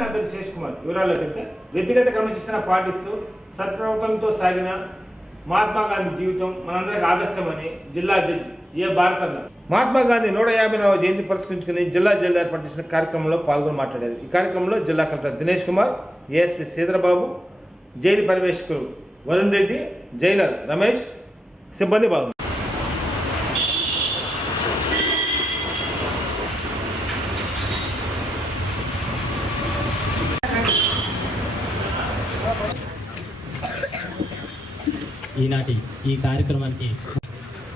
నా పేరు శేష్ కుమార్. వివరాల్లోకి వెళ్తే వ్యక్తిగత క్రమశిక్షణ పాటిస్తూ సత్ప్రవర్తనతో సాగిన మహాత్మా గాంధీ జీవితం మనందరికి ఆదర్శమని జిల్లా జడ్జి ఏ భారత మహాత్మా గాంధీ 150వ జయంతి పురస్కరించుకుని జిల్లా జైలు ఏర్పాటు చేసిన కార్యక్రమంలో పాల్గొని మాట్లాడారు. ఈ కార్యక్రమంలో జిల్లా collector Dinesh Kumar, ASP Sridharababu, jail పర్యవేక్షకులు వరుణ్ రెడ్డి, జైలర్ రమేష్ సిబ్బంది పాల్గొన్నారు. ఈనాటి ఈ కార్యక్రమానికి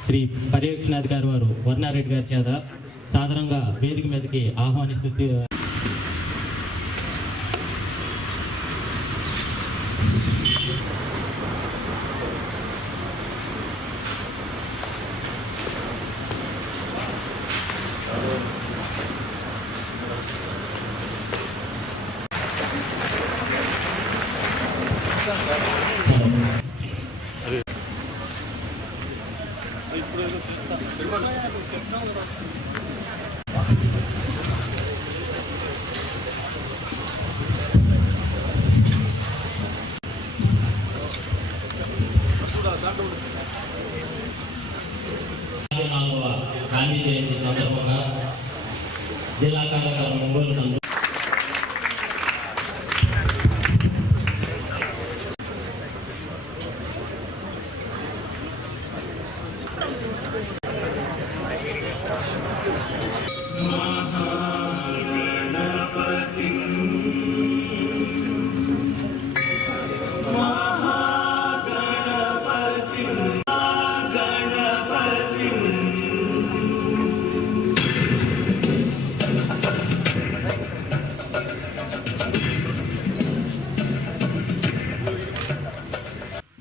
శ్రీ పర్యవేక్షణాధికారి వారు వర్ణారెడ్డి గారి చేత సాధారణంగా వేదిక మీదకి ఆహ్వానిస్తూ గాంధీ జయంతి సందర్భంగా జిల్లా కార్యాలయం ఒంగోలు నందు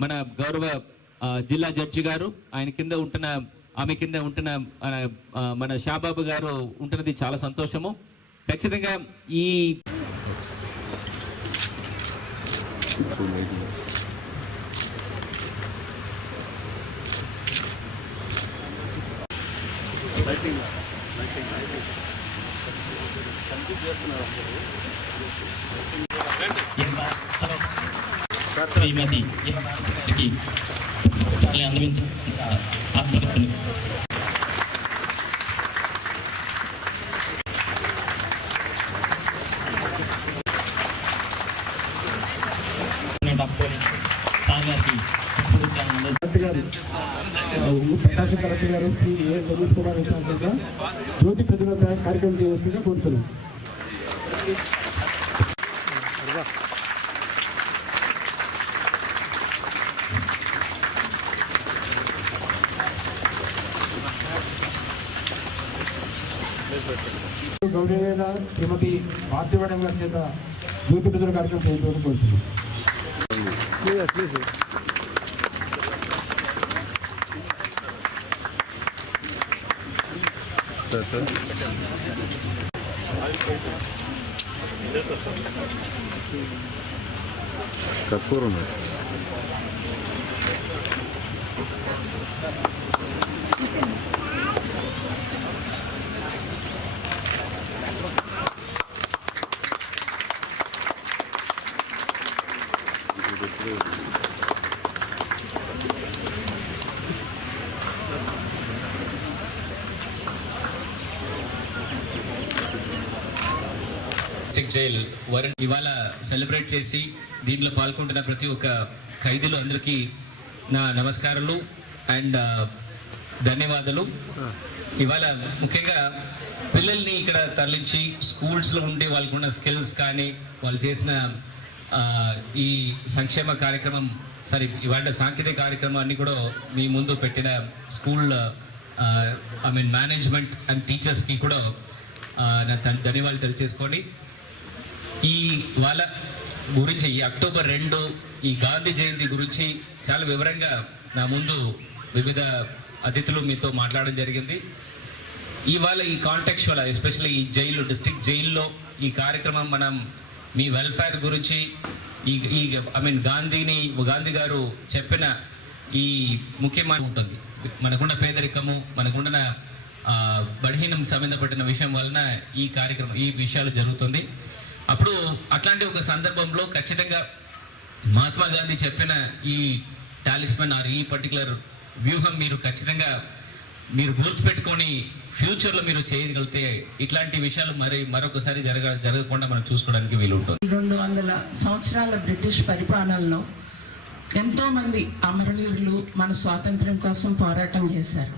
మన గౌరవ జిల్లా జడ్జి గారు ఆమె కింద ఉంటున్న మన షాబాబు గారు ఉంటున్నది చాలా సంతోషము. ఖచ్చితంగా ఈ శ్రీమతి అందించిన ఆత్మహత్యలు ప్రకాశం కలెక్టర్ గారు శ్రీ ఏ రమేష్ కుమార్ జ్యోతి ప్రతిభ కార్యక్రమం చేయవలసిందిగా కోరుతున్నాం. గౌరవనీయులైన శ్రీమతి భారతీ మేడం గారి చేత జ్యోతి ప్రజల కార్యక్రమం చేయడం కోరుతున్నాం. Какой జైల్ వరుణ్ ఇవాళ సెలబ్రేట్ చేసి దీనిలో పాల్గొంటున్న ప్రతి ఒక్క ఖైదీలు అందరికీ నా నమస్కారాలు అండ్ ధన్యవాదాలు. ఇవాళ ముఖ్యంగా పిల్లల్ని ఇక్కడ తరలించి స్కూల్స్లో ఉండి వాళ్ళకున్న స్కిల్స్ కానీ వాళ్ళు చేసిన ఈ సంక్షేమ కార్యక్రమం ఇవాళ సాంకేతిక కార్యక్రమం అన్ని కూడా మీ ముందు పెట్టిన స్కూల్ మేనేజ్మెంట్ అండ్ టీచర్స్కి కూడా నా ధన్యవాదాలు తెలియజేసుకోండి. ఈ వాళ్ళ గురించి ఈ అక్టోబర్ 2 ఈ గాంధీ జయంతి గురించి చాలా వివరంగా నా ముందు వివిధ అతిథులు మీతో మాట్లాడడం జరిగింది. ఇవాళ ఈ కాంటెక్స్ట్ వల్ల ఎస్పెషల్లీ ఈ జైలు డిస్ట్రిక్ట్ జైల్లో ఈ కార్యక్రమం మనం మీ వెల్ఫేర్ గురించి గాంధీ గారు చెప్పిన ఈ ముఖ్యమైన ఉంటుంది. మనకున్న పేదరికము మనకున్న బలహీనం సంబంధపడిన విషయం వలన ఈ కార్యక్రమం ఈ విషయాలు జరుగుతుంది. అప్పుడు అట్లాంటి ఒక సందర్భంలో ఖచ్చితంగా మహాత్మా గాంధీ చెప్పిన ఈ టాలిస్మన్ ఆర్ ఈ పర్టికులర్ వ్యూహం మీరు ఖచ్చితంగా మీరు గుర్తుపెట్టుకొని ఫ్యూచర్లో మీరు చేయగలిగితే ఇట్లాంటి విషయాలు మరొకసారి జరగకుండా మనం చూసుకోవడానికి వీలు ఉంటుంది. 200 సంవత్సరాల బ్రిటిష్ పరిపాలనలో ఎంతోమంది అమరవీరులు మన స్వాతంత్ర్యం కోసం పోరాటం చేశారు.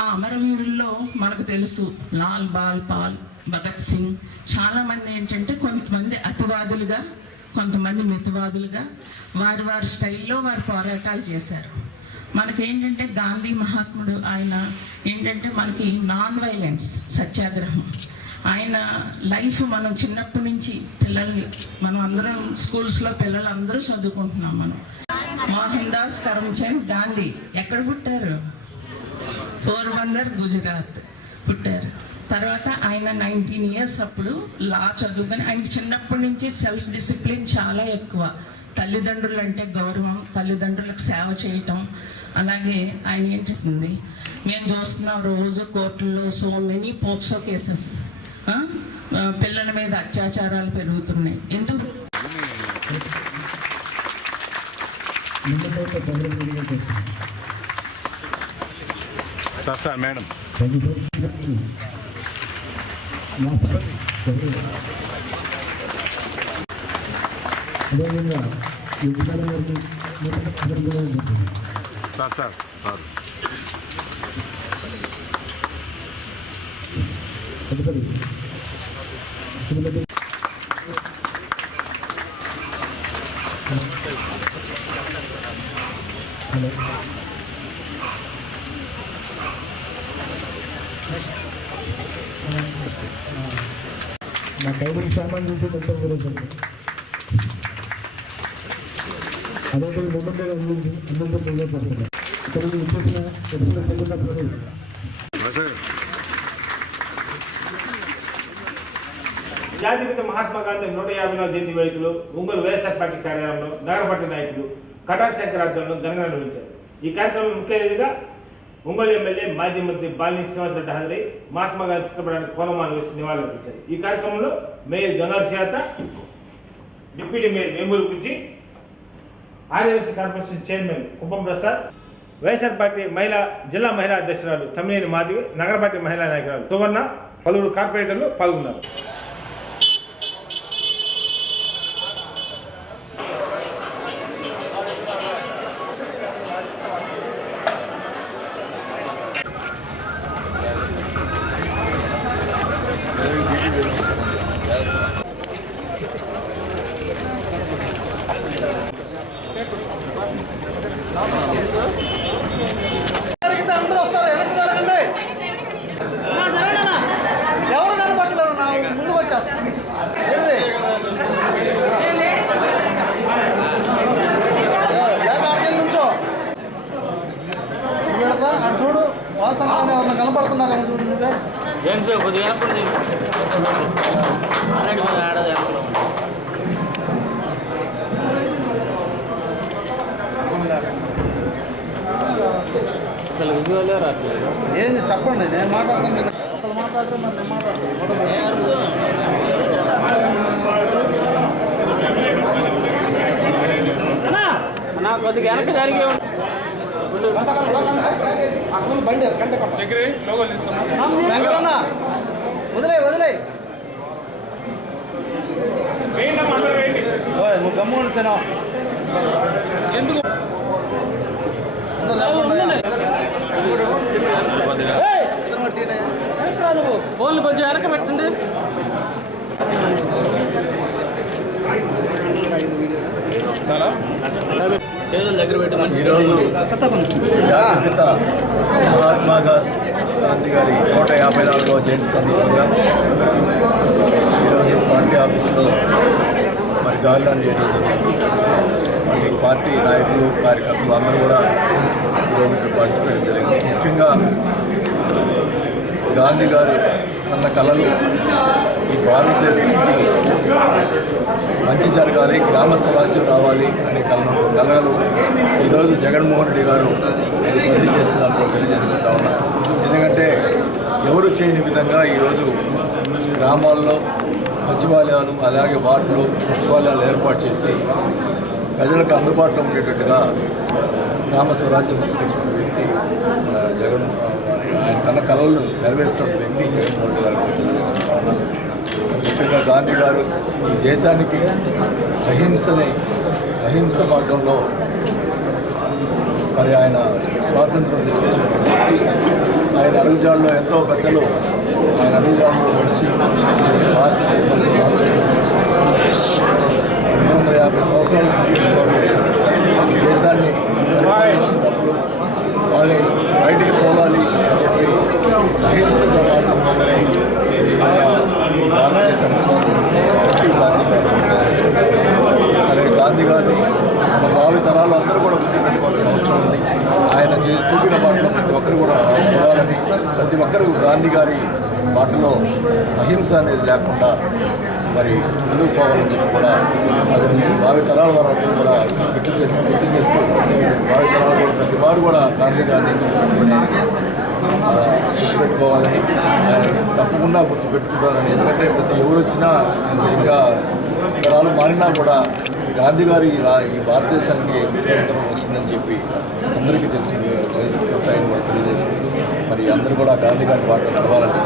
ఆ అమరవీరుల్లో మనకు తెలుసు లాల్ బాల్ పాల్, భగత్ సింగ్. చాలామంది ఏంటంటే కొంతమంది అతివాదులుగా, కొంతమంది మితవాదులుగా వారి వారి స్టైల్లో వారు పోరాటాలు చేశారు. మనకేంటంటే గాంధీ మహాత్ముడు ఆయన ఏంటంటే మనకి నాన్ వైలెన్స్ సత్యాగ్రహం. ఆయన లైఫ్ మనం చిన్నప్పటి నుంచి పిల్లల్ని మనం అందరం స్కూల్స్లో పిల్లలు అందరూ చదువుకుంటున్నాం. మనం మోహన్ దాస్ కరమ్చంద్ గాంధీ ఎక్కడ పుట్టారు? పోర్బందర్, గుజరాత్ పుట్టారు. తర్వాత ఆయన 19 years అప్పుడు లా చదువుకొని ఆయన చిన్నప్పటి నుంచి సెల్ఫ్ డిసిప్లిన్ చాలా ఎక్కువ. తల్లిదండ్రులు అంటే గౌరవం, తల్లిదండ్రులకు సేవ చేయటం. అలాగే ఆయన ఏంటిస్తుంది మేము చూస్తున్నాం రోజు కోర్టుల్లో సో మెనీ పోక్సో కేసెస్, పిల్లల మీద అత్యాచారాలు పెరుగుతున్నాయి. ఎందుకు? Sir madam sir sir sir నా టైమింగ్ సామాన్ చూసి మొత్తం గురించి అదే ముందు అందరితో ముందే ఇక్కడ ఇచ్చేసిన ఎప్పుడు సెకండ్ జాతిపిత మహాత్మా గాంధీ 150వ జయంతి వేడుకలు ఒంగోలు వైఎస్ఆర్ పార్టీ కార్యాలయంలో నగరపార్టీ నాయకులు కటార్ శంకర్ ఆధ్వర్యంలో ఘనంగా నిర్వహించారు. ఈ కార్యక్రమంలో ముఖ్య అతిథిగా ఒంగోలు ఎమ్మెల్యే మాజీ మంత్రి బాలినేని శ్రీనివాసరెడ్డి హాజరై మహాత్మా గాంధీ చిత్రపటానికి పూలమాల వేసి నివాళులర్పించారు. ఈ కార్యక్రమంలో మేయర్ గంగారు శాత, డిప్యూటీ మేయర్ వేమూరు గురించి, Aryavysya corporation chairman Kuppam Prasad, YSR party జిల్లా మహిళా అధ్యక్షురాలు తమ్మినేని మాధవి, నగర పార్టీ మహిళా నాయకురాలు సువర్ణ, పలువురు కార్పొరేటర్లు పాల్గొన్నారు. ఎవరు కనపట్లేదు నా ముందు వచ్చేస్తాను. చూడు వాసన ఎవరన్నా కనపడుతున్నారు చూడు నువ్వే ఏంది చెప్పండి. నేను మాట్లాడుతాను, ఒకళ్ళు మాట్లాడరు, మరి నేను మాట్లాడతాను. కొద్దిగా వెనక జరిగి బండి వదిలే నువ్వు గమ్ముండి తినా ఎందుకు ఫోన్లు కొంచెం వెనక పెట్టండి. ఈరోజు జాతిపిత మహాత్మా గాంధీ గారి 154వ జయంతి సందర్భంగా ఈరోజు పార్టీ ఆఫీసులో మరి గాలిలాన్ చేయడం జరిగింది. మరి పార్టీ నాయకులు, కార్యకర్తలు అందరూ కూడా ఈరోజు ఇక్కడ పార్టిసిపేట్ జరిగింది. ముఖ్యంగా గాంధీ గారు అన్న కళలు ఈ భారతదేశానికి మంచి జరగాలి, గ్రామ స్వరాజ్యం రావాలి అనే కళలు ఈరోజు జగన్మోహన్ రెడ్డి గారు అభివృద్ధి చేస్తున్నారు తెలియజేసుకుంటా ఉన్నారు. ఎందుకంటే ఎవరు చేయని విధంగా ఈరోజు గ్రామాల్లో సచివాలయాలు అలాగే వార్డులు సచివాలయాలు ఏర్పాటు చేసి ప్రజలకు అందుబాటులో ఉండేటట్టుగా గ్రామ స్వరాజ్యం తీసుకొచ్చిన వ్యక్తి జగన్ ఆయన కన్న కళలను నెరవేరుస్తున్న వ్యక్తి జగన్మోహన్ రెడ్డి గారు తెలియజేసుకుంటా ఉన్నారు. ముఖ్యంగా గాంధీ గారు ఈ దేశానికి అహింస మార్గంలో మరి ఆయన స్వాతంత్రం తీసుకొచ్చిన వ్యక్తి. ఆయన అడుగుజాడలో ఎంతో పెద్దలు ఆయన అడుగుజాడలో నడిచి భారతదేశంలో 250 సంవత్సరాల ఈ దేశాన్ని పరిపాలించినప్పుడు వాళ్ళు బయటికి పోవాలి అని చెప్పి అహింసతో మాట్లాడుతుందని అలాగే గాంధీ గారిని మన భావి తరాలు అందరూ కూడా గుర్తుపెట్టుకోవాల్సిన అవసరం ఉంది. ఆయన చూపిన బాటలో ప్రతి ఒక్కరు కూడా చూడాలని, ప్రతి ఒక్కరూ గాంధీ గారి బాటలో అహింస అనేది లేకుండా మరి ముందుకు పోవాలని చెప్పి కూడా అది భావి తరాల వారందరూ కూడా గుర్తు చేస్తూ భావి తరాలు కూడా ప్రతి వారు కూడా గాంధీ గారిని గుర్తుపెట్టుకోవాలని తప్పకుండా గుర్తుపెట్టుకోవాలని. ఎందుకంటే ప్రతి ఎవరు వచ్చినా ఇంకా తరాలు మారినా కూడా గాంధీ గారు ఈ భారతదేశానికి స్వాతంత్రం వచ్చిందని చెప్పి అందరికీ తెలిసి పరిస్థితి ఉంటాయని కూడా తెలియజేసుకుంటూ మరి అందరూ కూడా గాంధీ గారి బాట నడవాలని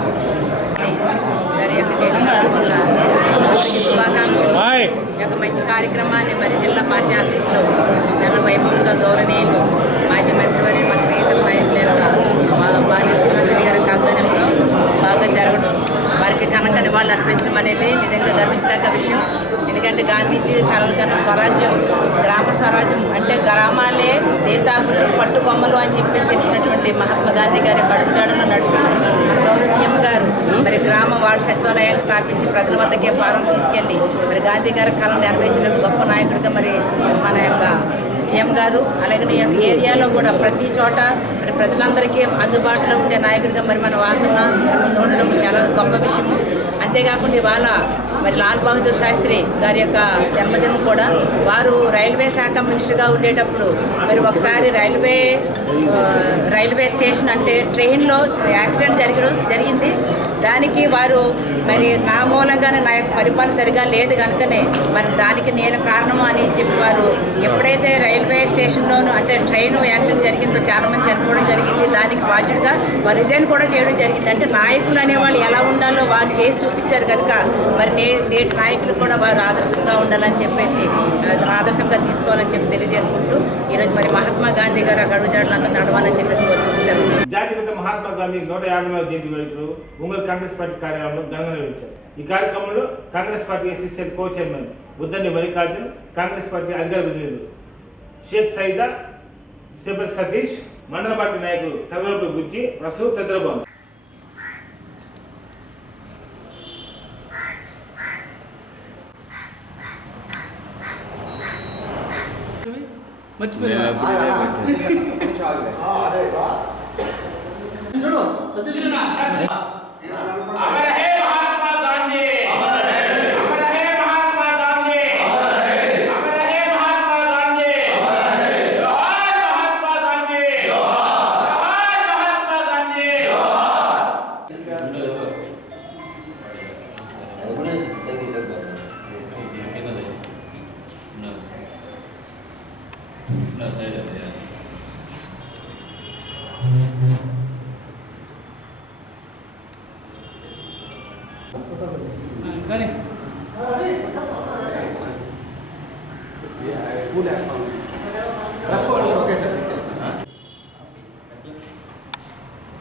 ఒక మంచి కార్యక్రమాన్ని మరి జిల్లా పార్టీ ఆఫీసులో చాలా వైభవంగా గౌరవనీయులు మాజీ మంత్రివర్యులు మన ప్రీతం నాయకుల యొక్క బాలి శ్రీనివాసరెడ్డి గారి ఆధ్వర్యంలో బాగా జరగడం, వారికి ఘనంగా నివాళులు అర్పించడం అనేది నిజంగా గర్వించదగ్గ విషయం. ఎందుకంటే గాంధీజీ కలలు కన్న స్వరాజ్యం, గ్రామ స్వరాజ్యం అంటే గ్రామాలే దేశాభివృద్ధి పట్టుకొమ్మలు అని చెప్పి తెలిపినటువంటి మహాత్మా గాంధీ గారి అడుగుజాడలో నడుస్తున్నారు. గౌరవ సీఎం గారు మరి గ్రామ వార్డు సచివాలయాలు స్థాపించి ప్రజల వద్దకే పాలన తీసుకెళ్ళి మరి గాంధీ గారి కళను నెరవేర్చిన గొప్ప నాయకుడిగా మరి మన యొక్క సీఎం గారు, అలాగే ఈ యొక్క ఏరియాలో కూడా ప్రతి చోట మరి ప్రజలందరికీ అందుబాటులో ఉండే నాయకుడిగా మరి మన వాసన ఉండడం చాలా గొప్ప విషయము. అంతేకాకుండా ఇవాళ మరి లాల్ బహదూర్ శాస్త్రి గారి యొక్క జన్మదినం కూడా, వారు రైల్వే శాఖ మినిస్టర్గా ఉండేటప్పుడు మరి ఒకసారి రైల్వే స్టేషన్ అంటే ట్రైన్లో యాక్సిడెంట్ జరిగింది. దానికి వారు మరి నా మూలంగానే నా యొక్క పరిపాలన సరిగా లేదు కనుకనే మరి దానికి నేను కారణము అని చెప్పేవారు. ఎప్పుడైతే రైల్వే స్టేషన్లోనూ అంటే ట్రైన్ యాక్సిడెంట్ జరిగిందో చాలామంది చనిపోవడం జరిగింది. దానికి బాధ్యుడిగా వారు రిజైన్ కూడా చేయడం జరిగింది. అంటే నాయకులు అనేవాళ్ళు ఎలా ఉండాలో వారు చేసి చూపించారు కనుక మరి నేటి నాయకులు కూడా వారు ఆదర్శంగా ఉండాలని చెప్పేసి ఆదర్శంగా తీసుకోవాలని చెప్పి తెలియజేసుకుంటూ ఈరోజు మరి మహాత్మా గాంధీ గారు అడుగుజాడలు అందరూ నడవాలని చెప్పేసి కోరుకుంటున్నారు. జాతిపిత మహాత్మా గాంధీ 150వ జయంతి వేడుకలు ఒంగోలు కాంగ్రెస్ పార్టీ కార్యాలయంలో ఘనంగా నిర్వహించారు. ఈ కార్యక్రమంలో Congress party SCCL co chairman Uddandi Mallikarjun, Congress party అధికార ప్రతినిధులు షేక్ సైదా, సిబల్ సతీష్, మండల పార్టీ నాయకులు తగలపు గుజ్జి, రసూ తదితరులు బాగున్నారు.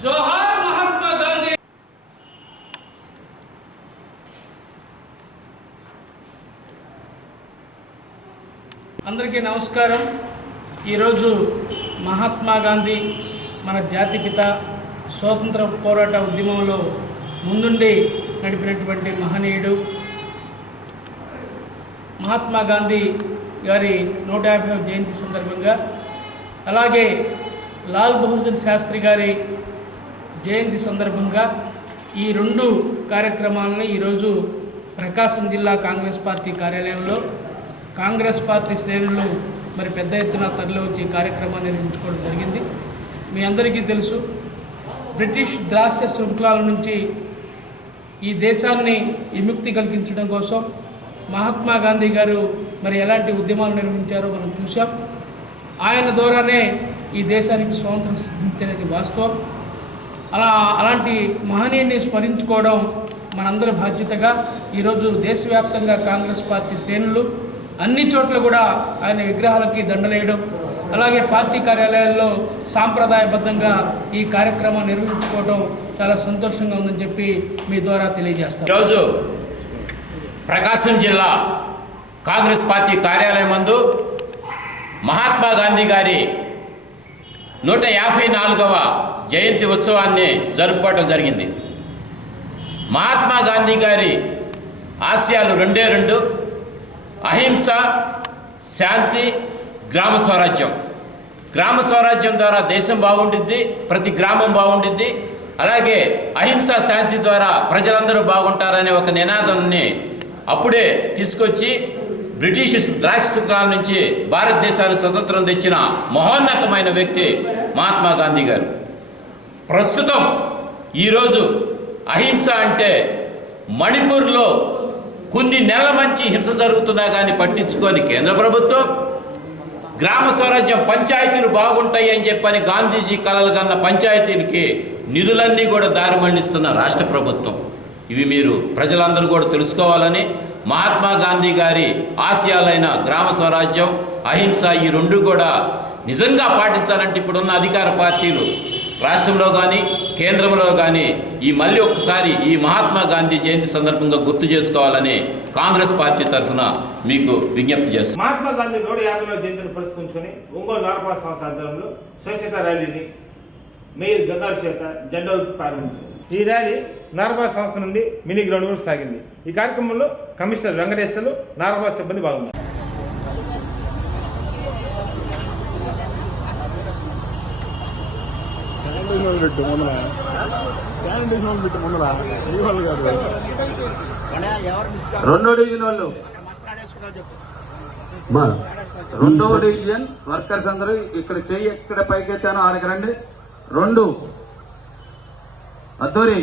జోహార్ మహాత్మా గాంధీ. అందరికీ నమస్కారం. ఈరోజు మహాత్మా గాంధీ మన జాతిపిత స్వాతంత్ర పోరాట ఉద్యమంలో ముందుండి నడిపినటువంటి మహనీయుడు. మహాత్మా గాంధీ గారి 150వ జయంతి సందర్భంగా, అలాగే లాల్ బహదూర్ శాస్త్రి గారి జయంతి సందర్భంగా ఈ రెండు కార్యక్రమాలను ఈరోజు ప్రకాశం జిల్లా కాంగ్రెస్ పార్టీ కార్యాలయంలో కాంగ్రెస్ పార్టీ శ్రేణులు మరి పెద్ద ఎత్తున తరలి వచ్చి కార్యక్రమాన్ని నిర్వహించుకోవడం జరిగింది. మీ అందరికీ తెలుసు, బ్రిటిష్ దాస్య శృంఖలాల నుంచి ఈ దేశాన్ని విముక్తి కలిగించడం కోసం మహాత్మా గాంధీ గారు మరి ఎలాంటి ఉద్యమాలు నిర్వహించారో మనం చూసాం. ఆయన ద్వారానే ఈ దేశానికి స్వాతంత్రం సిద్ధించినది వాస్తవం. అలాంటి మహనీయుని స్మరించుకోవడం మనందరి బాధ్యతగా ఈరోజు దేశవ్యాప్తంగా కాంగ్రెస్ పార్టీ శ్రేణులు అన్ని చోట్ల కూడా ఆయన విగ్రహాలకి దండలేయడం, అలాగే పార్టీ కార్యాలయాల్లో సాంప్రదాయబద్ధంగా ఈ కార్యక్రమం నిర్వహించుకోవడం చాలా సంతోషంగా ఉందని చెప్పి మీ ద్వారా తెలియజేస్తాం. ఈరోజు ప్రకాశం జిల్లా కాంగ్రెస్ పార్టీ కార్యాలయం నందు మహాత్మా గాంధీ గారి 154వ జయంతి ఉత్సవాన్ని జరుపుకోవడం జరిగింది. మహాత్మా గాంధీ గారి ఆశయాలు రెండే రెండు: అహింస, శాంతి, గ్రామ స్వరాజ్యం. గ్రామ స్వరాజ్యం ద్వారా దేశం బాగుంటుంది, ప్రతి గ్రామం బాగుంటుంది. అలాగే అహింస, శాంతి ద్వారా ప్రజలందరూ బాగుంటారనే ఒక నినాదాన్ని అప్పుడే తీసుకొచ్చి బ్రిటిష్ ద్రాక్షకాల నుంచి భారతదేశానికి స్వతంత్రం తెచ్చిన మహోన్నతమైన వ్యక్తి మహాత్మా గాంధీ గారు. ప్రస్తుతం ఈరోజు అహింస అంటే మణిపూర్లో కొన్ని నెలల మంచి హింస జరుగుతున్నా కానీ పట్టించుకొని కేంద్ర ప్రభుత్వం, గ్రామ స్వరాజ్యం పంచాయతీలు బాగుంటాయి అని చెప్పని గాంధీజీ కలలు కన్న పంచాయతీలకి నిధులన్నీ కూడా దారి మళ్లిస్తున్న రాష్ట్ర ప్రభుత్వం. ఇవి మీరు ప్రజలందరూ కూడా తెలుసుకోవాలని, మహాత్మా గాంధీ గారి ఆశయాలైన గ్రామ స్వరాజ్యం, అహింస ఈ రెండు కూడా నిజంగా పాటించాలంటే ఇప్పుడున్న అధికార పార్టీలు రాష్ట్రంలో కానీ కేంద్రంలో కానీ మళ్ళీ ఒకసారి ఈ మహాత్మా గాంధీ జయంతి సందర్భంగా గుర్తు చేసుకోవాలని కాంగ్రెస్ పార్టీ తరఫున మీకు విజ్ఞప్తి చేస్తాం. మహాత్మా గాంధీ 150వ జయంతిని పురస్కరించుకొని ఒంగోలు నారపా సంస్థ ఆధ్వర్యంలో స్వచ్ఛత ర్యాలీని మేయర్ గంగాల చేత జెండా ఊపి ప్రారంభించారు. ఈ ర్యాలీ నారపా సంస్థ నుండి మినీ గ్రౌండ్ వరకు సాగింది. ఈ కార్యక్రమంలో కమిషనర్ వెంకటేశ్వర్లు, నారపా సిబ్బంది పాల్గొన్నారు. రెండో డివిజన్ వాళ్ళు, రెండో డివిజన్ వర్కర్స్ అందరూ ఇక్కడ చెయ్యి ఎక్కడ పైకెత్తానో ఆడికి రండి. 2 అద్దూరి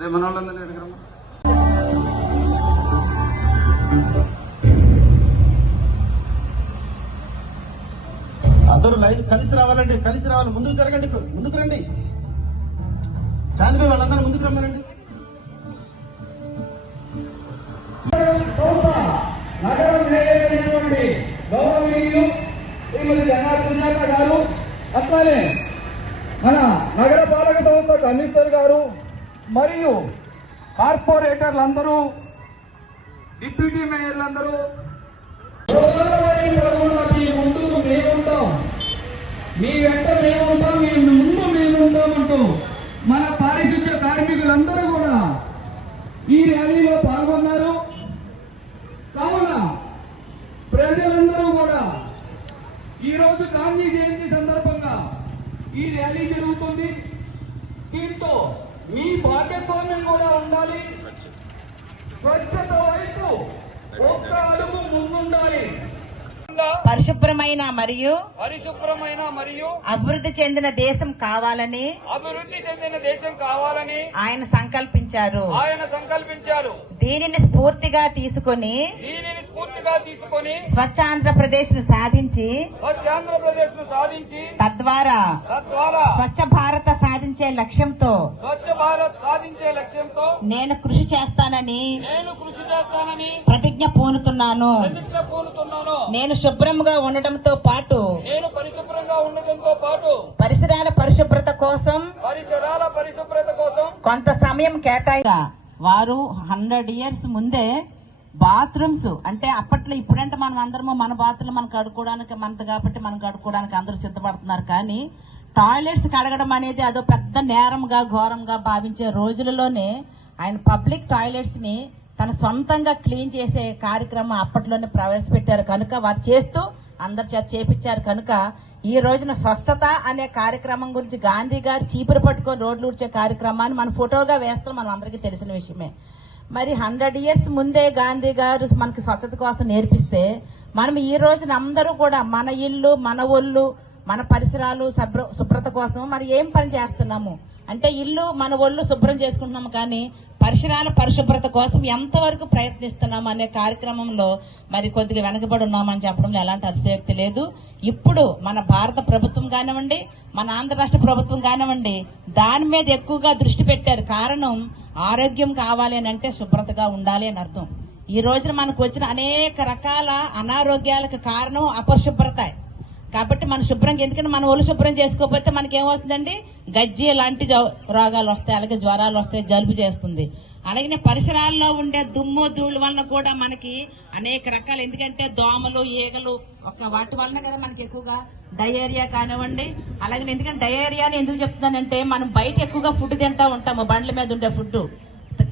రేపు మన వాళ్ళందరూ ఎక్కడికి రమ్మా. అందరూ లైన్ కలిసి రావాలండి, కలిసి రావాలి. ముందుకు జరగండి, ముందుకు రండి. చాంద్రి వాళ్ళందరూ ముందుకు రమ్మనండి. నగరం మేయరైనటువంటి గౌరవనీయులు శ్రీమతి జనార్దన్ గారు, అట్లానే మన నగర పాలక సంస్థ కమిషనర్ గారు మరియు కార్పొరేటర్లందరూ, డిప్యూటీ మేయర్లందరూ మీ ముందు మేముంటాం, మీ వెంట మేముంటాం, మీ ముందు మేముంటామంటూ మన పారిశుద్ధ్య కార్మికులందరూ కూడా ఈ ర్యాలీలో పాల్గొన్నారు. కావున ప్రజలందరూ కూడా ఈరోజు గాంధీ జయంతి సందర్భంగా ఈ ర్యాలీ జరుగుతుంది. దీంతో మీ భాగస్వామ్యం కూడా ఉండాలి. స్వచ్ఛత వైపు ఒక్క అడుగు ముందుండాలి. పరిశుభ్రమైన మరియు అభివృద్ధి చెందిన దేశం కావాలని ఆయన సంకల్పించారు. దీనిని స్ఫూర్తిగా తీసుకొని స్వచ్ఛాంధ్రప్రదేశ్ ను సాధించి తద్వారా స్వచ్ఛ భారత సాధించే లక్ష్యంతో నేను కృషి చేస్తానని ప్రతిజ్ఞ పూనుతున్నాను. నేను శుభ్రంగా ఉండటంతో పాటు పరిసరాల పరిశుభ్రత కోసం కొంత సమయం కేటాయించగా వారు 100 years ముందే బాత్రూమ్స్ అంటే అప్పట్లో, ఇప్పుడంటే మనం అందరము మన బాత్రూమ్ మనం కడుక్కోవడానికి మనది కాబట్టి మనం కడుక్కోవడానికి అందరూ సిద్ధపడుతున్నారు. కానీ టాయిలెట్స్ కడగడం అనేది అదో పెద్ద నేరంగా ఘోరంగా భావించే రోజులలోనే ఆయన పబ్లిక్ టాయిలెట్స్ ని తన సొంతంగా క్లీన్ చేసే కార్యక్రమం అప్పట్లోనే ప్రవేశపెట్టారు కనుక వారు చేస్తూ అందరి చేత చేపించారు కనుక ఈ రోజున స్వచ్ఛత అనే కార్యక్రమం గురించి గాంధీ గారు చీపురు పట్టుకొని రోడ్లు ఊడ్చే కార్యక్రమాన్ని మన ఫోటోగా వేస్తాం, మనం అందరికీ తెలిసిన విషయమే. మరి 100 years ముందే గాంధీ గారు మనకి స్వచ్ఛత కోసం నేర్పిస్తే మనం ఈ రోజున అందరూ కూడా మన ఇల్లు, మన ఒళ్ళు, మన పరిసరాలు శుభ్రత కోసం మరి ఏం పని చేస్తున్నాము అంటే ఇల్లు మన ఒళ్ళు శుభ్రం చేసుకుంటున్నాము, కానీ పరిసరాల పరిశుభ్రత కోసం ఎంతవరకు ప్రయత్నిస్తున్నాము అనే కార్యక్రమంలో మరి కొద్దిగా వెనకబడి ఉన్నామని చెప్పడంలో ఎలాంటి అతిశయోక్తి లేదు. ఇప్పుడు మన భారత ప్రభుత్వం కానివ్వండి, మన ఆంధ్ర రాష్ట్ర ప్రభుత్వం కానివ్వండి, దాని మీద ఎక్కువగా దృష్టి పెట్టారు. కారణం ఆరోగ్యం కావాలి అని అంటే శుభ్రతగా ఉండాలి అని అర్థం. ఈ రోజున మనకు వచ్చిన అనేక రకాల అనారోగ్యాలకు కారణం అపరిశుభ్రత. కాబట్టి మన శుభ్రంగా, ఎందుకంటే మన ఒళ్ళు శుభ్రం చేసుకోకపోతే మనకి ఏమవుతుందండి, గజ్జి లాంటి రోగాలు వస్తాయి, అలాగే జ్వరాలు వస్తాయి, జలుబు చేస్తుంది. అలాగే పరిసరాల్లో ఉండే దుమ్ము ధూళి వలన కూడా మనకి అనేక రకాలు, ఎందుకంటే దోమలు, ఈగలు వాటి వలన కదా మనకి ఎక్కువగా డయేరియా కానివ్వండి. అలాగే ఎందుకంటే డయేరియాని ఎందుకు చెప్తున్నానంటే, మనం బయట ఎక్కువగా ఫుడ్ తింటా ఉంటాము, బండ్ల మీద ఉండే ఫుడ్,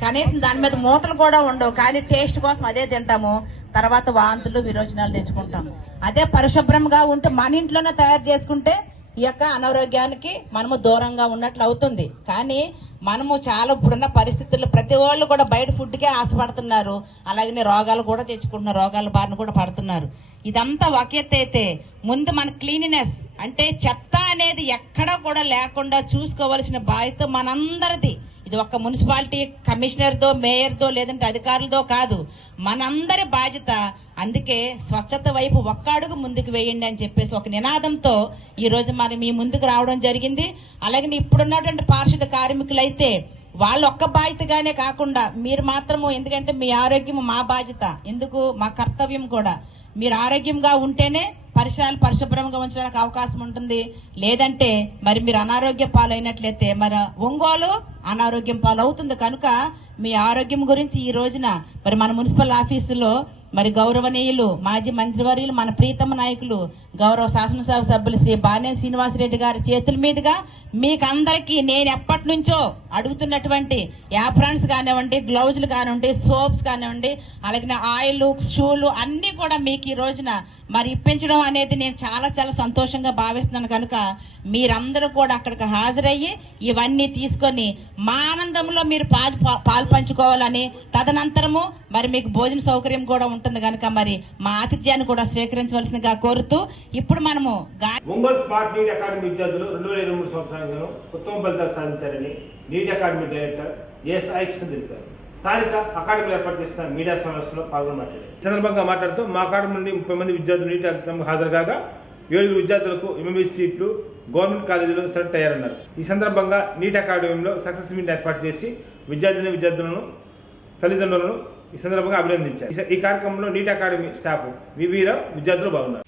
కనీసం దాని మీద మూతలు కూడా ఉండవు, కానీ టేస్ట్ కోసం అదే తింటాము. తర్వాత వాంతులు విరోచనాలు తెచ్చుకుంటాము. అదే పరిశుభ్రంగా ఉంటే మన ఇంట్లోనే తయారు చేసుకుంటే ఈ యొక్క అనారోగ్యానికి మనము దూరంగా ఉన్నట్లు అవుతుంది. కానీ మనము చాలా ఇప్పుడున్న పరిస్థితుల్లో ప్రతి వాళ్ళు కూడా బయట ఫుడ్కే ఆశపడుతున్నారు, అలాగే రోగాలు కూడా తెచ్చుకుంటున్నారు, రోగాల బారిన కూడా పడుతున్నారు. ఇదంతా ఒక ఎత్తు అయితే, ముందు మన క్లీనినెస్ అంటే చెత్త అనేది ఎక్కడా కూడా లేకుండా చూసుకోవాల్సిన బాధ్యత మనందరిది. ఇది ఒక్క మున్సిపాలిటీ కమిషనర్దో, మేయర్దో, లేదంటే అధికారులదో కాదు, మనందరి బాధ్యత. అందుకే స్వచ్ఛత వైపు ఒక్క అడుగు ముందుకు వేయండి అని చెప్పేసి ఒక నినాదంతో ఈ రోజు మనం మీ ముందుకు రావడం జరిగింది. అలాగే ఇప్పుడున్నటువంటి పారిశుద్ధ కార్మికులైతే వాళ్ళు ఒక్క బాధ్యతగానే కాకుండా మీరు మాత్రము, ఎందుకంటే మీ ఆరోగ్యం మా బాధ్యత, ఎందుకు మా కర్తవ్యం కూడా. మీరు ఆరోగ్యంగా ఉంటేనే పరిసరాలు పరిశుభ్రంగా ఉంచడానికి అవకాశం ఉంటుంది. లేదంటే మరి మీరు అనారోగ్య పాలైనట్లయితే మరి ఒంగోలు అనారోగ్యం పాలవుతుంది. కనుక మీ ఆరోగ్యం గురించి ఈ రోజున మరి మన మున్సిపల్ ఆఫీసులో మరి గౌరవనీయులు మాజీ మంత్రివర్యులు, మన ప్రీతమ నాయకులు, గౌరవ శాసనసభ సభ్యులు శ్రీ బాలినేని శ్రీనివాసరెడ్డి గారి చేతుల మీదుగా మీకందరికీ నేను ఎప్పటి నుంచో అడుగుతున్నటువంటి యాప్రాన్స్ కానివ్వండి, గ్లౌజులు కానివ్వండి, సోప్స్ కానివ్వండి, అలాగే ఆయిల్, షూలు అన్ని కూడా మీకు ఈ రోజున మరి ఇప్పించడం అనేది నేను చాలా చాలా సంతోషంగా భావిస్తున్నాను. కనుక మీరందరూ కూడా అక్కడికి హాజరయ్యి ఇవన్నీ తీసుకొని మా ఆనందంలో మీరు పాలు పంచుకోవాలని, తదనంతరము మరి మీకు భోజన సౌకర్యం కూడా ఉంటుంది. కనుక మరి మా ఆతిథ్యాన్ని కూడా స్వీకరించవలసిందిగా కోరుతూ ఇప్పుడు మనము ఒంగోలు స్మార్ట్ నీట్ అకాడమీ విద్యార్థులు 2023 సంవత్సరానికి ఉత్తమ ఫలితాలు సాధించారని NEET academy director S Krishna తెలిపారు. స్థానిక అకాడమీలు ఏర్పాటు చేసిన మీడియా సమావేశంలో పాల్గొని మాట్లాడారు. ఈ సందర్భంగా మాట్లాడుతూ మా అకాడమీ నుండి 30 మంది విద్యార్థులు నీట్ ఎగ్జామ్కు హాజరు కాగా 7 విద్యార్థులకు ఎంబీబీఎస్ సీట్లు గవర్నమెంట్ కాలేజీలో సెలెక్ట్ అయ్యారన్నారు. ఈ సందర్భంగా నీట్ అకాడమీలో సక్సెస్ మీట్ ఏర్పాటు చేసి విద్యార్థులను తల్లిదండ్రులను ఈ సందర్భంగా అభినందించారు. ఈ కార్యక్రమంలో నీట్ అకాడమీ స్టాఫ్ వివిరావు విద్యార్థులు బాగున్నారు.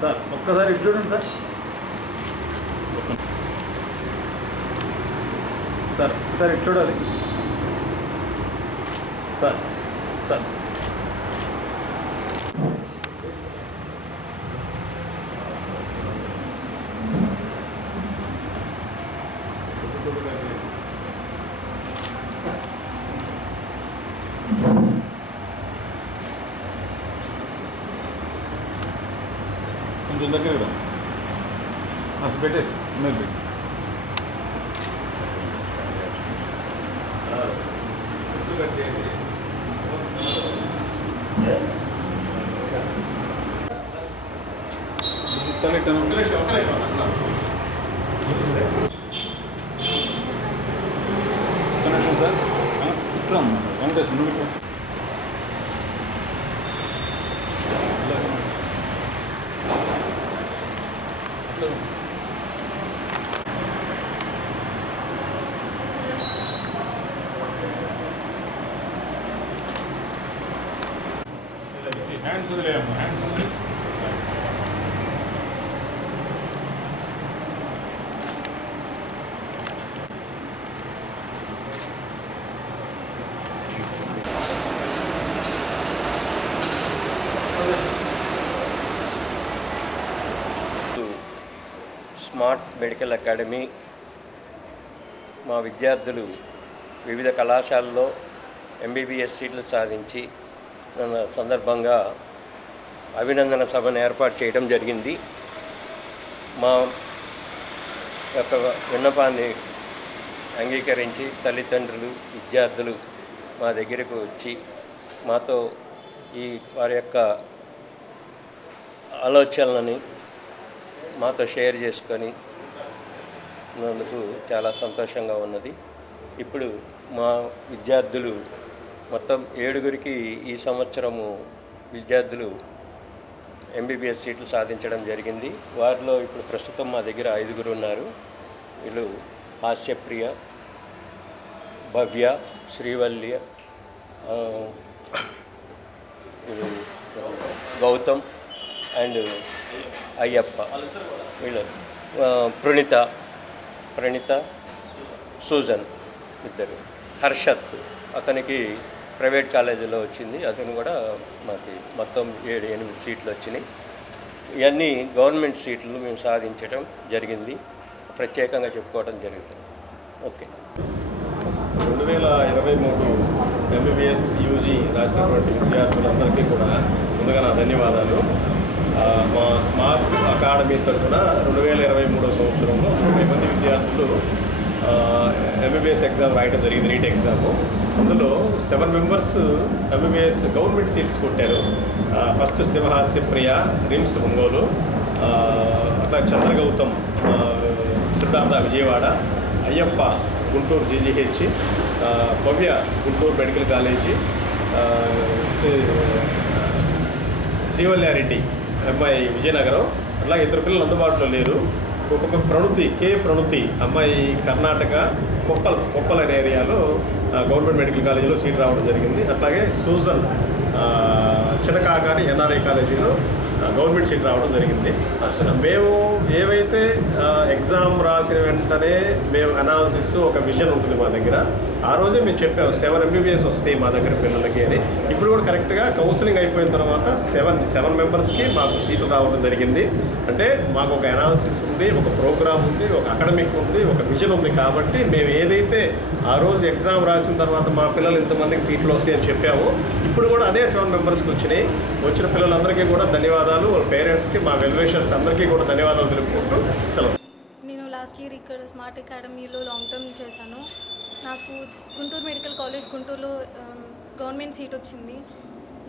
సార్ ఒక్కసారి ఇటు చూడండి సార్. సార్ ఒకసారి ఇటు చూడాలి సార్. సార్ కొంచెం దగ్గర అసలు పెట్టేసి పెట్టేసి connection sir Vikram Venkateswara Vikram hands వదిలేయమ్మా, హ్యాండ్స్ వదిలే. స్మార్ట్ మెడికల్ అకాడమీ మా విద్యార్థులు వివిధ కళాశాలలో ఎంబీబీఎస్ సీట్లు సాధించి సందర్భంగా అభినందన సభను ఏర్పాటు చేయడం జరిగింది. మా యొక్క విన్నపాన్ని అంగీకరించి తల్లిదండ్రులు, విద్యార్థులు మా దగ్గరకు వచ్చి మాతో వారి యొక్క ఆలోచనలని మాతో షేర్ చేసుకొని నందుకు చాలా సంతోషంగా ఉన్నది. ఇప్పుడు మా విద్యార్థులు మొత్తం 7గురికి ఈ సంవత్సరము విద్యార్థులు ఎంబీబీఎస్ సీట్లు సాధించడం జరిగింది. వారిలో ఇప్పుడు ప్రస్తుతం మా దగ్గర 5గురు ఉన్నారు. వీళ్ళు హాస్యప్రియ, భవ్య, శ్రీవల్య, గౌతమ్ అండ్ అయ్యప్ప. వీళ్ళు ప్రణిత, సూజన్ ఇద్దరు. హర్షత్ అతనికి ప్రైవేట్ కాలేజీలో వచ్చింది, అతను కూడా మాకు మొత్తం 7-8 సీట్లు వచ్చినాయి. ఇవన్నీ గవర్నమెంట్ సీట్లు మేము సాధించడం జరిగింది, ప్రత్యేకంగా చెప్పుకోవడం జరుగుతుంది. ఓకే. 2023 ఎంబీబీఎస్ యూజీ రాసినటువంటి విద్యార్థులందరికీ కూడా ముందుగా నా ధన్యవాదాలు. మా స్మార్ట్ అకాడమీ తరఫున 2023 సంవత్సరంలో 30 మంది విద్యార్థులు ఎంబీబీఎస్ ఎగ్జామ్ రాయడం జరిగింది, నీట్ ఎగ్జాము. అందులో 7 మెంబర్స్ ఎంబీబీఎస్ గవర్నమెంట్ సీట్స్ కొట్టారు. ఫస్ట్ శివహాస్యప్రియ, రిమ్స్ ఒంగోలు, అట్లా Chandragautham Siddhartha Vijayawada, Ayyappa Guntur GGH, Bhavya Guntur medical college, Srivalyareddy అమ్మాయి విజయనగరం. అట్లా 2 పిల్లలు అందుబాటులో లేరు. ఒక్కొక్క ప్రణుతి అమ్మాయి కర్ణాటక కొప్పల్ అనే ఏరియాలో గవర్నమెంట్ మెడికల్ కాలేజీలో సీట్ రావడం జరిగింది. అట్లాగే సూజన్ చిటకాగాని ఎన్ఆర్ఐ కాలేజీలో గవర్నమెంట్ సీట్ రావడం జరిగింది. మేము ఏవైతే ఎగ్జామ్ రాసిన వెంటనే మేము అనాలిసిస్ ఒక విజన్ ఉంటుంది మా దగ్గర. ఆ రోజే మేము చెప్పాము 7 ఎంబీబీఎస్ వస్తాయి మా దగ్గర పిల్లలకి అని. ఇప్పుడు కూడా కరెక్ట్గా కౌన్సిలింగ్ అయిపోయిన తర్వాత 7 మెంబర్స్కి మాకు సీట్లు రావడం జరిగింది. అంటే మాకు ఒక అనాలిసిస్ ఉంది, ఒక ప్రోగ్రామ్ ఉంది, ఒక అకాడమిక్ ఉంది, ఒక విజన్ ఉంది. కాబట్టి మేము ఏదైతే ఆ రోజు ఎగ్జామ్ రాసిన తర్వాత మా పిల్లలు ఇంతమందికి సీట్లు వస్తాయని చెప్పాము, ఇప్పుడు కూడా అదే 7 మెంబర్స్కి వచ్చినాయి. వచ్చిన పిల్లలందరికీ కూడా ధన్యవాదాలు, వాళ్ళ పేరెంట్స్కి, మా వెల్విషర్స్ అందరికీ కూడా ధన్యవాదాలు తెలుపుకుంటూ సెలవు. నేను లాస్ట్ ఇయర్ ఇక్కడ స్మార్ట్ అకాడమీలో లాంగ్ టర్మ్ చేశాను. నాకు గుంటూరు మెడికల్ కాలేజ్ గుంటూరులో గవర్నమెంట్ సీట్ వచ్చింది.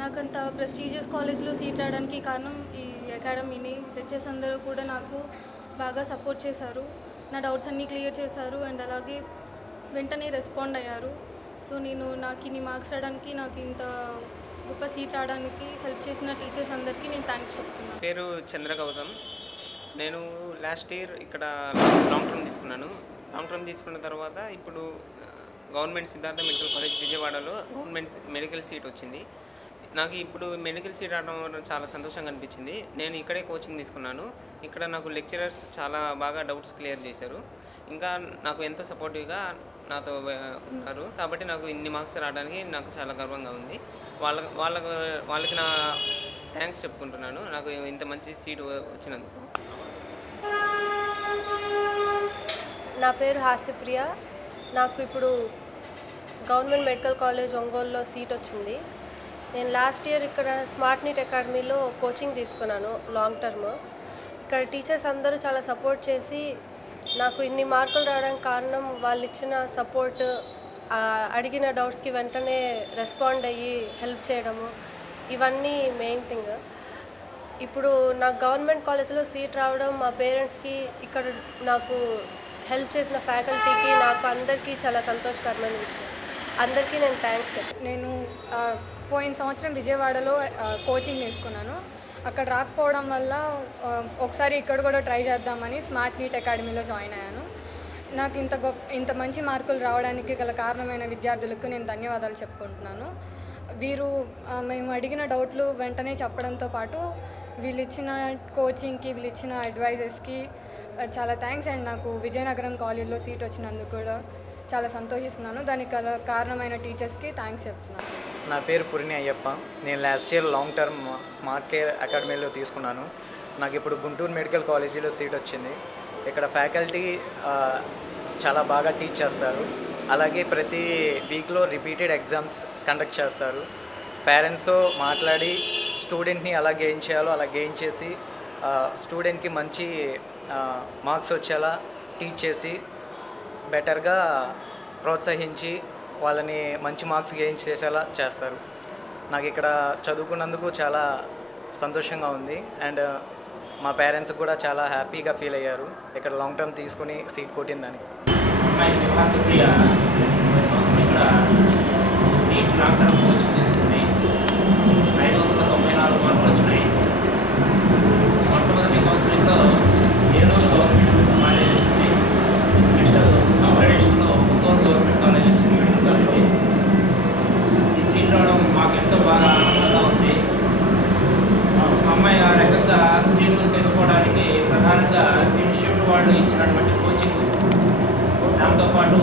నాకు అంత ప్రెస్టీజియస్ కాలేజ్లో సీట్ రావడానికి కారణం ఈ అకాడమీని. లెక్చర్స్ అందరూ కూడా నాకు బాగా సపోర్ట్ చేశారు, నా డౌట్స్ అన్నీ క్లియర్ చేశారు అండ్ అలాగే వెంటనే రెస్పాండ్ అయ్యారు. సో నాకు ఇన్ని మార్క్స్ రావడానికి, నాకు ఇంత గొప్ప సీట్ రావడానికి హెల్ప్ చేసిన టీచర్స్ అందరికీ నేను థ్యాంక్స్ చెప్తున్నాను. పేరు చంద్రగౌతమ్. నేను లాస్ట్ ఇయర్ ఇక్కడ లాంగ్ టర్మ్ తీసుకున్నాను. లాంగ్ టర్మ్ తీసుకున్న తర్వాత ఇప్పుడు గవర్నమెంట్ సిద్ధార్థ మెడికల్ కాలేజ్ విజయవాడలో గవర్నమెంట్ మెడికల్ సీట్ వచ్చింది. నాకు ఇప్పుడు మెడికల్ సీట్ రావడం చాలా సంతోషంగా అనిపించింది. నేను ఇక్కడే కోచింగ్ తీసుకున్నాను. ఇక్కడ నాకు లెక్చరర్స్ చాలా బాగా డౌట్స్ క్లియర్ చేశారు. ఇంకా నాకు ఎంతో సపోర్టివ్గా నాతో ఉన్నారు. కాబట్టి నాకు ఇన్ని మార్క్స్ రావడానికి నాకు చాలా గర్వంగా ఉంది. వాళ్ళకి నా థ్యాంక్స్ చెప్పుకుంటున్నాను, నాకు ఇంత మంచి సీట్ వచ్చినందుకు. నా పేరు హాస్యప్రియ. నాకు ఇప్పుడు గవర్నమెంట్ మెడికల్ కాలేజ్ ఒంగోలులో సీట్ వచ్చింది. నేను లాస్ట్ ఇయర్ ఇక్కడ స్మార్ట్ నీట్ అకాడమీలో కోచింగ్ తీసుకున్నాను లాంగ్ టర్మ్. ఇక్కడ టీచర్స్ అందరూ చాలా సపోర్ట్ చేసి నాకు ఇన్ని మార్కులు రావడానికి కారణం వాళ్ళు ఇచ్చిన సపోర్ట్, అడిగిన డౌట్స్కి వెంటనే రెస్పాండ్ అయ్యి హెల్ప్ చేయడము, ఇవన్నీ మెయిన్ థింగ్. ఇప్పుడు నాకు గవర్నమెంట్ కాలేజ్లో సీట్ రావడం మా పేరెంట్స్కి, ఇక్కడ నాకు హెల్ప్ చేసిన ఫ్యాకల్టీకి, నాకు అందరికీ చాలా సంతోషకరమైన విషయం. అందరికీ నేను థ్యాంక్స్ చెప్తాను. నేను పోయిన సంవత్సరం విజయవాడలో కోచింగ్ తీసుకున్నాను. అక్కడ రాకపోవడం వల్ల ఒకసారి ఇక్కడ కూడా ట్రై చేద్దామని స్మార్ట్ నీట్ అకాడమీలో జాయిన్ అయ్యాను. నాకు ఇంత మంచి మార్కులు రావడానికి గల కారణమైన విద్యార్థులకు నేను ధన్యవాదాలు చెప్పుకుంటున్నాను. వీరు మేము అడిగిన డౌట్లు వెంటనే చెప్పడంతో పాటు వీళ్ళు ఇచ్చిన కోచింగ్కి, వీళ్ళు ఇచ్చిన అడ్వైజెస్కి చాలా థ్యాంక్స్. అండ్ నాకు విజయనగరం కాలేజ్లో సీట్ వచ్చినందుకు కూడా చాలా సంతోషిస్తున్నాను. దానికి కారణమైన టీచర్స్కి థ్యాంక్స్ చెప్తున్నాను. నా పేరు పురిని అయ్యప్ప. నేను last year long term smart care అకాడమీలో తీసుకున్నాను. నాకు ఇప్పుడు గుంటూరు మెడికల్ కాలేజీలో సీట్ వచ్చింది. ఇక్కడ ఫ్యాకల్టీ చాలా బాగా టీచ్ చేస్తారు. అలాగే ప్రతి వీక్లో రిపీటెడ్ ఎగ్జామ్స్ కండక్ట్ చేస్తారు. పేరెంట్స్తో మాట్లాడి స్టూడెంట్ని ఎలా గెయిన్ చేయాలో అలా గెయిన్ చేసి స్టూడెంట్కి మంచి మార్క్స్ వచ్చేలా టీచ్ చేసి బెటర్గా ప్రోత్సహించి వాళ్ళని మంచి మార్క్స్ గెయిన్ చేసేలా చేస్తారు. నాకు ఇక్కడ చదువుకున్నందుకు చాలా సంతోషంగా ఉంది. అండ్ మా పేరెంట్స్ కూడా చాలా హ్యాపీగా ఫీల్ అయ్యారు ఇక్కడ లాంగ్ టర్మ్ తీసుకుని సీట్ కొట్టిందని. అమ్మాయి సింహాసప్రియ సంవత్సరం ఇక్కడ నీట్ లాంగ్ టర్మ్ కోచింగ్ తీసుకుంది. 594 మార్కులు వచ్చినాయి. మొట్టమొదటి కౌన్సిలింగ్లో ఏలూరు గవర్నమెంట్ కాలేజ్ వచ్చింది. నెక్స్ట్ అప్గ్రేడేషన్లో ఒంగోలు గవర్నమెంట్ కాలేజ్ వచ్చింది, మెడికల్ కాలేజ్. ఈ సీట్ రావడం మాకు ఎంతో బాగా ఆనందంగా ఉంది. అమ్మాయి ఆ రకంగా సీట్లు తెచ్చుకోవడానికి ప్రధానంగా ఇన్స్టిట్యూట్ వాళ్ళు ఇచ్చినటువంటి కోచింగ్, దాంతోపాటు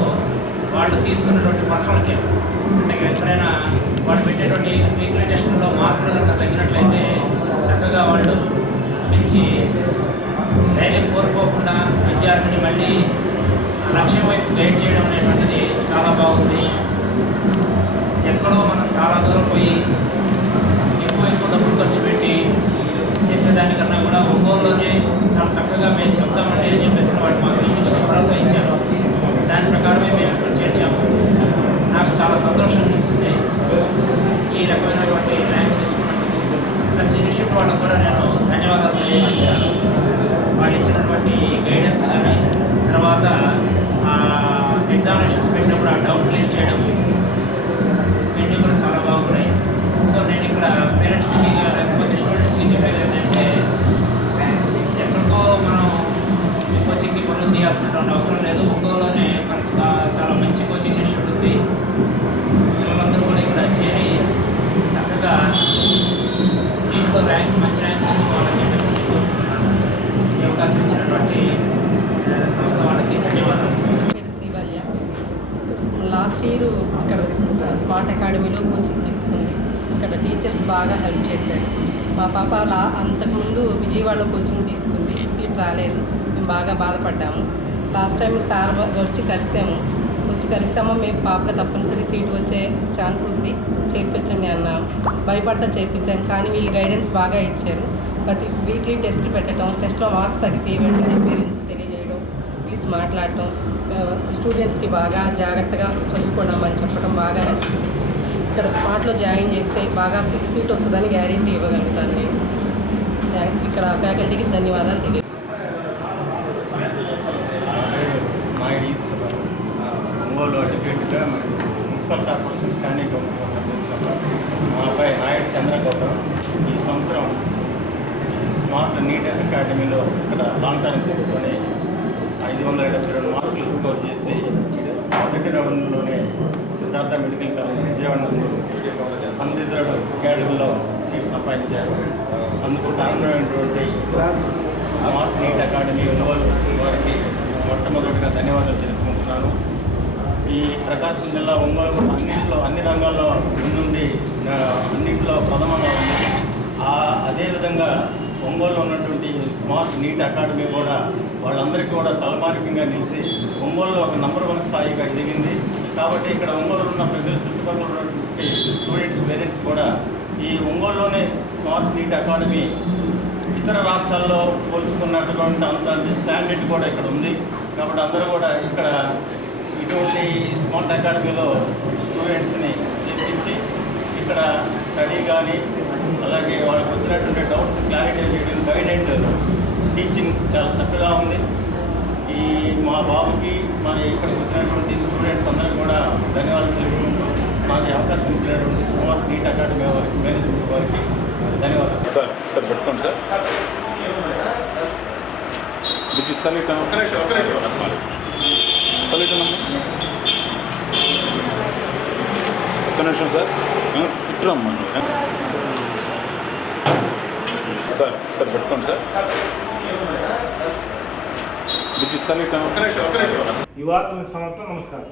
వాళ్ళు తీసుకున్నటువంటి పర్సనల్ కేర్. అంటే ఎక్కడైనా వాళ్ళు పెట్టేటువంటి వీక్లీ టెస్టుల్లో మార్కులు కనుక తగ్గినట్లయితే చక్కగా వాళ్ళు పిలిచి ధైర్యం కోల్పోకుండా విద్యార్థిని మళ్ళీ లక్ష్యం వైపు గైడ్ చేయడం అనేటువంటిది చాలా బాగుంది. ఎక్కడో మనం చాలా దూరం పోయి ఎక్కువ డబ్బులు ఖర్చు పెట్టి చేసేదానికన్నా కూడా ఒంగోలులోనే చాలా చక్కగా మేము చెప్తామండి అని చెప్పేసి వాళ్ళు మాకు భరోసా ఇచ్చారు. దాని ప్రకారమే మేము ఇక్కడ చేర్చాము. నాకు చాలా సంతోషం అనిపిస్తుంది ఈ రకమైనటువంటి ర్యాంక్ తెచ్చుకున్నందుకు. ప్లస్ ఇన్స్టిట్యూట్ వాళ్ళకు కూడా నేను ధన్యవాదాలు తెలియజేస్తున్నాను. వాళ్ళు ఇచ్చినటువంటి గైడెన్స్ కానీ, తర్వాత ఎగ్జామినేషన్స్ పెట్టినప్పుడు ఆ డౌట్ క్లియర్ చేయడం ఇవన్నీ కూడా చాలా బాగున్నాయి. సో నేను ఇక్కడ పేరెంట్స్కి లేకపోతే స్టూడెంట్స్కి చెప్పేది ఏంటంటే ఎక్కడికో మనం కోచింగ్కి పనులు తీయాల్సినటువంటి అవసరం లేదు. ఒంగోలులోనే మనకు చాలా మంచి కోచింగ్ ఇన్స్టిట్యూట్ ఉంది. పిల్లలందరూ కూడా ఇక్కడ చేరి చక్కగా దీంట్లో మంచి ర్యాంక్ తెచ్చుకోవాలని చెప్పేసి నేను కోరుకుంటున్నాను. ఈ అవకాశం ఇచ్చినటువంటి సంస్థ వాళ్ళకి ధన్యవాదాలు. శ్రీవల్య లాస్ట్ ఇయర్ ఇక్కడ స్మార్ట్ అకాడమీలో కోచింగ్ తీసుకుంది. ఇక్కడ టీచర్స్ బాగా హెల్ప్ చేశారు. మా పాప అంతకుముందు విజయవాడలో కోచింగ్ తీసుకుంది, సీట్ రాలేదు. మేము బాగా బాధపడ్డాము. లాస్ట్ టైం సార్ వచ్చి కలిస్తామో మేము పాపగా తప్పనిసరి సీట్ వచ్చే ఛాన్స్ ఉంది, చేర్పించండి అన్నాము. భయపడతా చేర్పించాం, కానీ వీళ్ళు గైడెన్స్ బాగా ఇచ్చారు. ప్రతి వీక్లీ టెస్ట్ పెట్టడం, టెస్ట్లో మార్క్స్ తగ్గితే వెంటనే పేరెంట్స్కి తెలియజేయడం, ప్లీజ్ మాట్లాడటం, స్టూడెంట్స్కి బాగా జాగ్రత్తగా చదువుకున్నామని చెప్పడం బాగా నచ్చింది. ఇక్కడ స్మార్ట్లో జాయిన్ చేస్తే బాగా సీట్ వస్తుందని గ్యారెంటీ ఇవ్వగలుగుతాను నేను. ఇక్కడ ఫ్యాకల్టీకి ధన్యవాదాలు తెలియదు. ఒంగోలు డిప్యూటీగా మున్సిపల్ కార్పొరేషన్ స్టాండింగ్ కౌన్సిల్గా పనిచేస్తాను. మా అబ్బాయి నాయుడు చంద్రగౌతమ్ ఈ సంవత్సరం స్మార్ట్ నీట్ అకాడమీలో ఇక్కడ లాంగ్ టర్మ్ తీసుకొని 572 మార్కులు స్కోర్ చేసి మొదటి రౌండ్లోనే Siddhartha medical college Vijayawada unreserved అకాడమీలో సీట్ సంపాదించారు. అందుకు కారణమైనటువంటి స్మార్ట్ నీట్ అకాడమీ ఒంగోలు వారికి మొట్టమొదటిగా ధన్యవాదాలు తెలుపుకుంటున్నాను. ఈ ప్రకాశం జిల్లా ఒంగోలు అన్ని రంగాల్లో ముందుండి అన్నింటిలో ప్రథమంగా ఉంది. అదేవిధంగా ఒంగోలులో ఉన్నటువంటి స్మార్ట్ నీట్ అకాడమీ కూడా వాళ్ళందరికీ కూడా తలమానికంగా నిలిచి ఒంగోలులో ఒక నంబర్ 1 స్థాయిగా ఎదిగింది. కాబట్టి ఇక్కడ ఒంగోలులో ఉన్న ప్రజలు, చుట్టుపక్కల ఉన్నటువంటి స్టూడెంట్స్, పేరెంట్స్ కూడా ఈ ఒంగోలులోనే స్మార్ట్ నీట్ అకాడమీ ఇతర రాష్ట్రాల్లో పోల్చుకున్నటువంటి అంత స్టాండర్డ్ కూడా ఇక్కడ ఉంది. కాబట్టి అందరూ కూడా ఇక్కడ ఇటువంటి స్మార్ట్ అకాడమీలో స్టూడెంట్స్ని చేర్పించి ఇక్కడ స్టడీ కానీ, అలాగే వాళ్ళకి వచ్చినటువంటి డౌట్స్ క్లారిటీ చేయడం, గైడ్ అండ్ టీచింగ్ చాలా చక్కగా ఉంది. మా బాబుకి మరి ఇక్కడికి వచ్చినటువంటి స్టూడెంట్స్ అందరికీ కూడా ధన్యవాదాలు తెలుపుకుంటూ మాకు అవకాశం ఇచ్చినటువంటి స్మార్ట్ నీట్ అకాడమీ వారికి, మేనేజ్మెంట్ వారికి ధన్యవాదాలు. సార్ పెట్టుకోండి సార్. తల్లిటం ఒక నిమిషం సార్, ఇట్టురమ్మా సార్ పెట్టుకోండి సార్. ఈ వార్తల సమాప్తం. నమస్కారం.